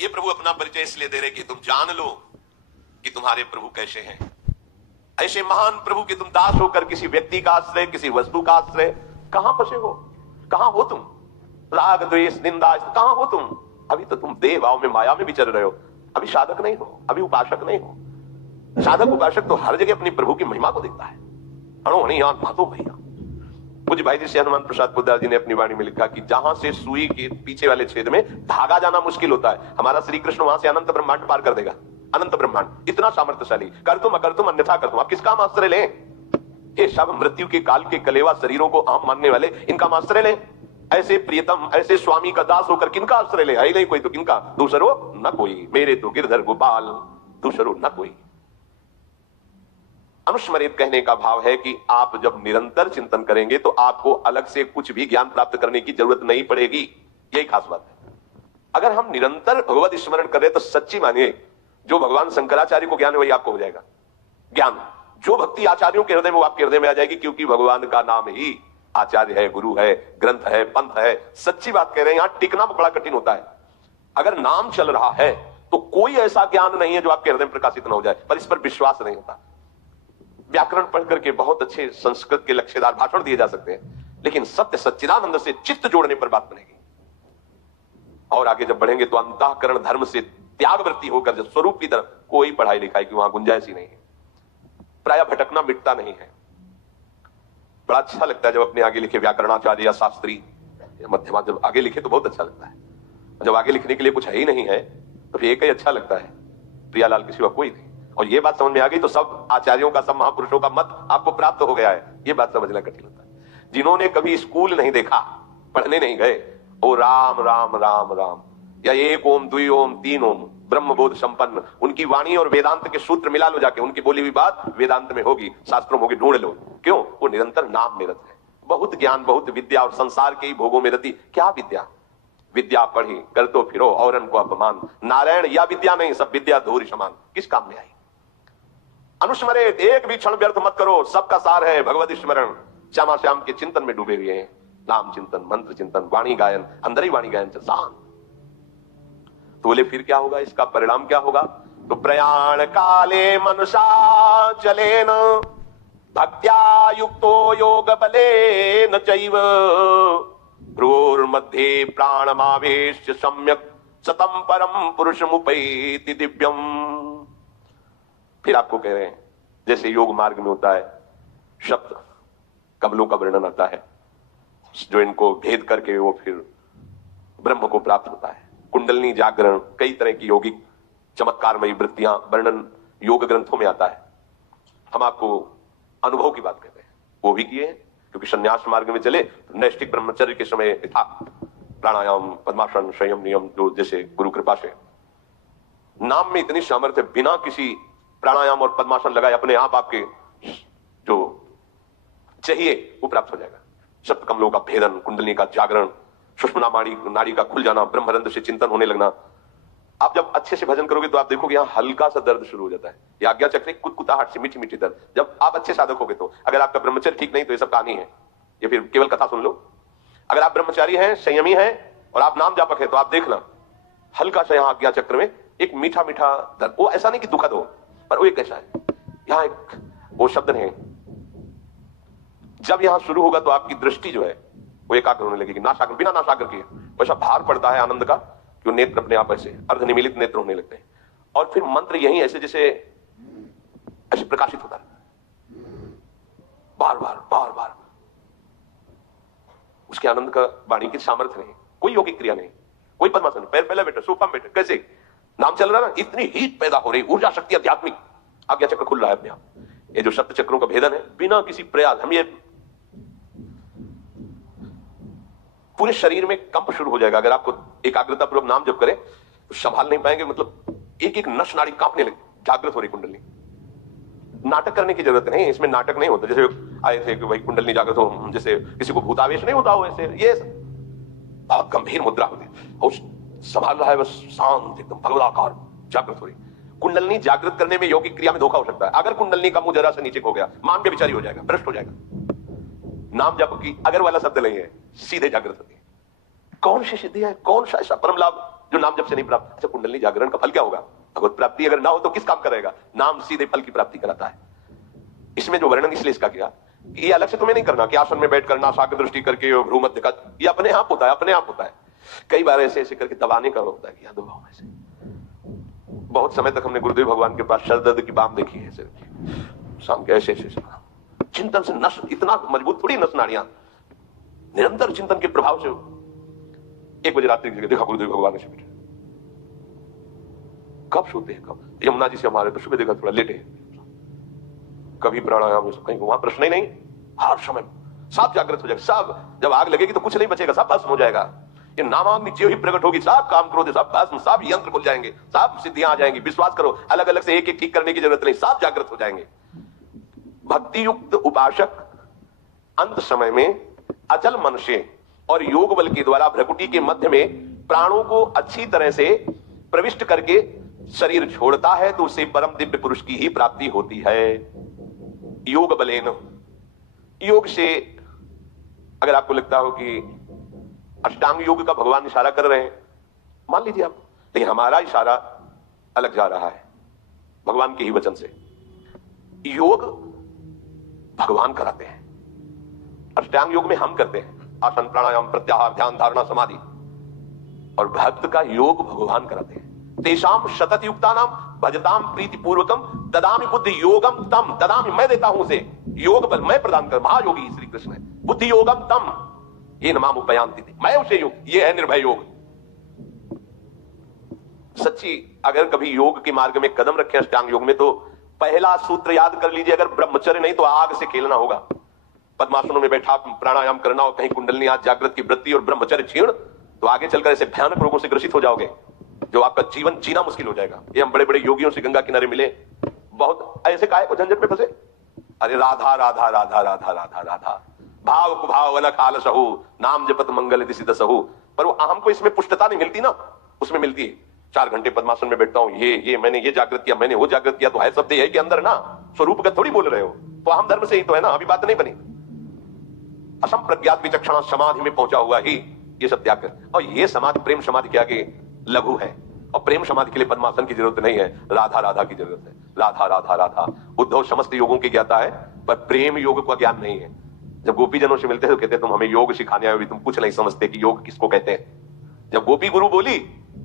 ये प्रभु अपना परिचय इसलिए दे रहे कि तुम जान लो कि तुम्हारे प्रभु कैसे हैं। ऐसे महान प्रभु के तुम दास होकर किसी व्यक्ति का आश्रय, किसी वस्तु का आश्रय कहां फंसे हो? कहां हो तुम? राग द्वेष निंदा कहां हो तुम? अभी तो तुम देह भाव में, माया में विचर रहे हो। अभी साधक नहीं हो, अभी उपासक नहीं हो। साधक उपासक तो हर जगह अपनी प्रभु की महिमा को देखता है। भैया पूज्य भाई जी से हनुमान प्रसाद पोद्दार जी ने अपनी वाणी में लिखा कि जहां से सुई के पीछे वाले छेद में धागा जाना मुश्किल होता है, हमारा श्री कृष्ण वहां से अनंत ब्रह्मांड पार कर देगा। अनंत ब्रह्मांड इतना सामर्थ्यशाली, कर तुम अकर तुम अन्यथा कर तुम। आप किसका आश्रय लें? ये सब मृत्यु के काल के कलेवा शरीरों को आम मानने वाले, इनका आश्रय लें। ऐसे प्रियतम, ऐसे स्वामी का दास होकर किनका आश्रय ले? है नहीं कोई तो किनका? दूसरो न कोई, मेरे तो गिरधर गोपाल, दूसरो न कोई। अनुस्मरित कहने का भाव है कि आप जब निरंतर चिंतन करेंगे तो आपको अलग से कुछ भी ज्ञान प्राप्त करने की जरूरत नहीं पड़ेगी। यही खास बात है। अगर हम निरंतर भगवत स्मरण कर रहे तो सच्ची मानिए, जो भगवान शंकराचार्य को ज्ञान है वही आपको हो जाएगा ज्ञान। जो भक्ति आचार्यों के हृदय में वो आपके हृदय में आ जाएगी, क्योंकि भगवान का नाम ही आचार्य है, गुरु है, ग्रंथ है, पंथ है। सच्ची बात कह रहे हैं, यहां टिकना बड़ा कठिन होता है। अगर नाम चल रहा है तो कोई ऐसा ज्ञान नहीं है जो आपके हृदय में प्रकाशित न हो जाए, पर इस पर विश्वास नहीं होता। व्याकरण पढ़ करके बहुत अच्छे संस्कृत के लक्ष्यदार भाषण दिए जा सकते हैं, लेकिन सत्य सच्चिदानंद से चित्त जोड़ने पर बात बनेगी। और आगे जब बढ़ेंगे तो अंतःकरण धर्म से त्यागवृत्ति होकर जब स्वरूप की तरफ, कोई पढ़ाई लिखाई की वहां गुंजाइश ही नहीं है। प्राय भटकना मिटता नहीं है। बड़ा अच्छा लगता है जब अपने आगे लिखे व्याकरणाचार्य या शास्त्री या मध्यमा जब आगे लिखे तो बहुत अच्छा लगता है। जब आगे लिखने के लिए कुछ है ही नहीं है तो फिर एक ही अच्छा लगता है, प्रियालाल के सिवा कोई नहीं। और ये बात समझ में आ गई तो सब आचार्यों का, सब महापुरुषों का मत आपको प्राप्त हो गया है। ये बात समझना कठिन होता है। जिन्होंने कभी स्कूल नहीं देखा, पढ़ने नहीं गए, ओ राम राम राम राम या एक ओम द्वि ओम तीन ओम ब्रह्म बोध संपन्न, उनकी वाणी और वेदांत के सूत्र मिला लो जाके, उनकी बोली हुई बात वेदांत में होगी, शास्त्रों में होगी, ढूंढ लो। क्यों? वो निरंतर नाम में रत है। बहुत ज्ञान, बहुत विद्या और संसार के ही भोगों में रती। क्या विद्या? विद्या पढ़ी कर तो फिरो औरन को अपमान, नारायण या विद्या नहीं, सब विद्या धूरी समान, किस काम में आई? अनुस्मरित, एक भी क्षण व्यर्थ मत करो। सबका सार है भगवत स्मरण। श्यामा श्याम के चिंतन में डूबे हुए हैं। नाम चिंतन, मंत्र चिंतन, वाणी गायन, अंदर ही वाणी गायन शांत। तो बोले फिर क्या होगा? इसका परिणाम क्या होगा? तो प्रयाण काले मनुषा चलेन भक्त्या युक्तो योग बलेन चैव भ्रूर्मध्ये प्राणमावेश्य सम्यक सतम परम पुरुषमुपैति दिव्यम। फिर आपको कह रहे हैं जैसे योग मार्ग में होता है, शब्द कमलों का वर्णन आता है, जो इनको भेद करके वो फिर ब्रह्म को प्राप्त होता है। कुंडलनी जागरण, कई तरह की योगिक चमत्कारमयी वृत्तियां वर्णन योग ग्रंथों में आता है। हम आपको अनुभव की बात कहते हैं, वो भी किए हैं, क्योंकि संन्यास मार्ग में चले तो नैष्ठिक ब्रह्मचर्य के समय था प्राणायाम, पद्मासन, संयम, नियम, जो जैसे गुरु कृपा से नाम में इतनी सामर्थ्य, बिना किसी प्राणायाम और पद्मासन लगाए अपने आप आपके जो चाहिए वो प्राप्त हो जाएगा। सप्त कमलों का भेदन, कुंडली का जागरण, सुषुम्ना नाड़ी का खुल जाना, ब्रह्मरंध्र से चिंतन होने लगना। आप जब अच्छे से भजन करोगे तो आप देखोगे यहाँ हल्का सा दर्द शुरू हो जाता है। ये आज्ञा चक्र कुतकुताहट से मीठी मीठी दर्द, जब आप अच्छे साधक होगे तो। अगर आपका ब्रह्मचर्य ठीक नहीं तो ये सब कहानी है, ये फिर केवल कथा सुन लो। अगर आप ब्रह्मचारी हैं, संयमी हैं और आप नाम जापक है तो आप देखना हल्का सा यहाँ आज्ञा चक्र में एक मीठा मीठा दर्द। वो ऐसा नहीं कि दुखद हो, पर वो एक ऐसा है, यहाँ एक वो शब्द नहीं। जब यहां शुरू होगा तो आपकी दृष्टि जो है वो एकाग्र होने लगेगी, नाशाग्र, बिना नाशाग्र किए वैसा भार पड़ता है आनंद का कि नेत्र अपने आप ऐसे अर्धनिमीलित नेत्र होने लगते हैं। और फिर मंत्र यही ऐसे जैसे ऐसे प्रकाशित होता है बार बार बार बार। उसके आनंद का वाणी की सामर्थ्य नहीं, कोई योगिक क्रिया नहीं, कोई पद्मासन, पैर पहले बैठे, सोफा में बैठे, कैसे नाम चल रहा है ना, इतनी हीट पैदा हो रही, ऊर्जा शक्ति आध्यात्मिक, आज्ञा चक्र खुल रहा है अपने आप। ये जो सप्त चक्रों का भेदन है, बिना किसी प्रयास, हम ये पूरे शरीर में कंप शुरू हो जाएगा। अगर आपको एकाग्रता पूर्वक नाम जप करें तो संभाल नहीं पाएंगे, मतलब एक एक नस नाड़ी कांपने लगे, जागृत हो रही कुंडली। नाटक करने की जरूरत नहीं, इसमें नाटक नहीं होता। जैसे आए थे कि भाई कुंडली जागृत हो, जैसे किसी को भूतावेश नहीं होता हो, ऐसे ये बहुत गंभीर मुद्रा होती है और संभाल रहा है बस शांत एकदम भगवदाकार जागृत हो रही। कुंडलनी जागृत करने में योगिक क्रिया में धोखा हो सकता है। अगर कुंडलनी का मुंह जरा से नीचे हो गया, मान के विचारी हो जाएगा, भ्रष्ट हो जाएगा। नाम जप की अगर वाला शब्द नहीं है, सीधे जागृत होती है। कौन सी सिद्धि है, कौन सा ऐसा परम लाभ जो नाम जब से नहीं प्राप्त। अच्छा, कुंडली जागरण का फल क्या होगा? भगवत प्राप्ति अगर ना हो तो किस काम करेगा? नाम सीधे फल की प्राप्ति कराता है। इसमें जो वर्णन इसलिए इसका किया, ये अलग से तुम्हें नहीं करना कि आसन में बैठ करना साग्र दृष्टि करके और भ्रू मध्य का, ये अपने आप होता है, अपने आप होता है। कई बार ऐसे ऐसे करके दबाने का होता है कि याद भाव ऐसे। बहुत समय तक हमने गुरुदेव भगवान के पास शरदर्द की बाम देखी है, शाम के ऐसे ऐसे चिंतन से नस इतना मजबूत थोड़ी नस नाड़ियां, निरंतर चिंतन के प्रभाव से 1 बजे रात्रि देखा गुरुदेव भगवान से बैठे। कब सोते हैं, कब यमुना जी से हमारे तो सुबह देखा थोड़ा लेटे, कभी प्राणायाम कहीं वहां प्रश्न ही नहीं, हर समय सब जागृत हो जाएगा। सब जब आग लगेगी तो कुछ नहीं बचेगा, सब भस्म हो जाएगा। ये नामाग्नि ज्यों ही प्रकट होगी, सब काम क्रोध सब भस्म, सब यंत्र खुल जाएंगे, सब सिद्धियां आ जाएंगी। विश्वास करो, अलग अलग से एक एक ठीक करने की जरूरत नहीं, सब जागृत हो जाएंगे। भक्ति युक्त उपासक अंत समय में अचल मन से और योग बल के द्वारा भ्रकुटी के मध्य में प्राणों को अच्छी तरह से प्रविष्ट करके शरीर छोड़ता है तो उसे परम दिव्य पुरुष की ही प्राप्ति होती है। योग बलेन, योग से अगर आपको लगता हो कि अष्टांग योग का भगवान इशारा कर रहे हैं, मान लीजिए आप, लेकिन हमारा इशारा अलग जा रहा है भगवान के ही वचन से। योग भगवान कराते हैं, अष्टांग योग में हम करते हैं आसन प्राणायाम प्रत्याहार ध्यान धारणा समाधि, और भक्त का योग भगवान कराते हैं। तेषाम शतत युक्तानाम भजताम प्रीति पूर्वकम ददामि बुद्धि योगम तम, ददामि मैं देता हूं उसे योग बल, मैं प्रदान कर, महायोगी श्री कृष्ण है। बुद्धि योगम तम ये नमाम उपयांति, मैं उसे योग, ये है निर्भय योग। सच्ची अगर कभी योग के मार्ग में कदम रखे अष्टांग योग में, तो पहला सूत्र याद कर लीजिए, अगर ब्रह्मचर्य नहीं तो आग से खेलना होगा। पद्मासनों में बैठा प्राणायाम करना और कहीं कुंडलिनी आज जागृत की वृत्ति और ब्रह्मचर्य छीण, तो आगे चलकर ऐसे भयानक रोगों से ग्रसित हो जाओगे जो आपका जीवन जीना मुश्किल हो जाएगा। ये हम बड़े बड़े योगियों से गंगा किनारे मिले, बहुत ऐसे काहे को झंझट में फंसे। अरे राधा राधा राधा राधा राधा राधा, भाव कुभाव अलख आलसहु, नाम जपत मंगल दिसिद सहु। पर वो हमको इसमें पुष्टता नहीं मिलती ना, उसमें मिलती है 4 घंटे पद्मासन में बैठता हूं, ये मैंने ये जागृत किया, मैंने वो जागृत किया, तो है शब्द है कि अंदर ना, स्वरूप का थोड़ी बोल रहे हो, तो हम धर्म से ही तो है ना, अभी बात नहीं बनी। असंप्रज्ञात विचक्षणा समाधि में पहुंचा हुआ ही ये सब त्याग कर, और ये समाधि प्रेम समाधि के आगे लघु है, और प्रेम समाधि के लिए पद्मासन की जरूरत नहीं है, राधा राधा की जरूरत है। राधा राधा राधा, उद्धव समस्त योगों की ज्ञाता है पर प्रेम योग का ज्ञान नहीं है। जब गोपी जनों से मिलते हैं तो कहते हैं तुम हमें योग सिखाने आए, तुम कुछ नहीं समझते कि योग किसको कहते हैं। जब गोपी गुरु बोली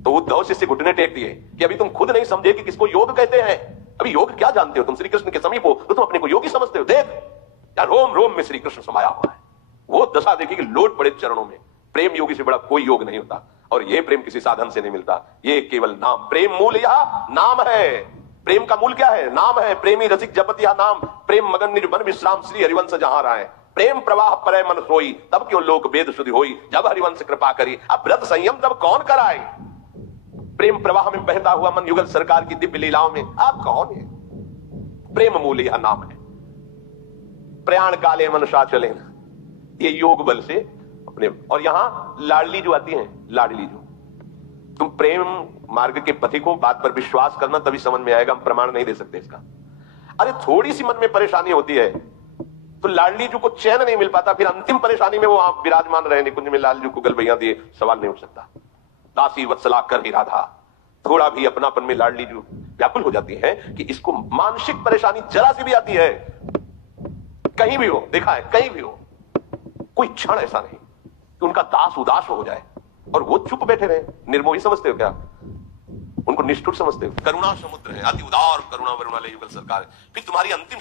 तो उद्धव शिष्य घुटने टेक दिए कि अभी तुम खुद नहीं समझे कि किसको योग कहते हैं, अभी योग क्या जानते हो, तुम श्री कृष्ण के समीप हो तो तुम अपने को योगी समझते हो। देख यार, रोम रोम में श्री कृष्ण समाया हुआ है, वो दशा देखी कि लोट पड़े चरणों में। प्रेम योगी से बड़ा कोई योग नहीं होता, और ये प्रेम किसी साधन से नहीं मिलता, ये केवल नाम। प्रेम मूल यह नाम है, प्रेम का मूल क्या है? नाम है। प्रेमी रसिक जपत यह नाम, प्रेम मगन निज मन विश्राम श्री हरिवंश जहां रहा है। प्रेम प्रवाह परे मन सोई, तब क्यों लोक वेद शुद्धि होई, जब हरिवंश कृपा करी। अब व्रत संयम तब कौन कराए? प्रेम प्रवाह में बहता हुआ मन युगल सरकार की दिव्य लीलाओं में आप कौन है? प्रेम मूल यह नाम है। प्रयाण काले मनुष्य चले, ये योग बल से अपने। और यहां लाडली जो आती है, लाडली जो, तुम प्रेम मार्ग के पथि को बात पर विश्वास करना, तभी समझ में आएगा। हम प्रमाण नहीं दे सकते इसका। अरे थोड़ी सी मन में परेशानी होती है तो लाडली जी को चैन नहीं मिल पाता, फिर अंतिम परेशानी में वो आप विराजमान रहे निकुंज में, लाल जी को गलबैया दिए, सवाल नहीं उठ सकता। दासी वत्सला कर ही राधा, थोड़ा भी अपनापन में लाडली जी व्याकुल हो जाती है कि इसको मानसिक परेशानी जरा सी भी आती है, कहीं भी हो, देखा है कहीं भी हो, कोई क्षण ऐसा नहीं कि उनका दास उदास हो जाए और वो चुप बैठे रहे। निर्मोही समझते हो क्या? उनको निष्ठुर समझते हो? करुणा समुद्र है, अति उदार करुणा वरुणा ले युगल सरकार है। फिर तुम्हारी अंतिम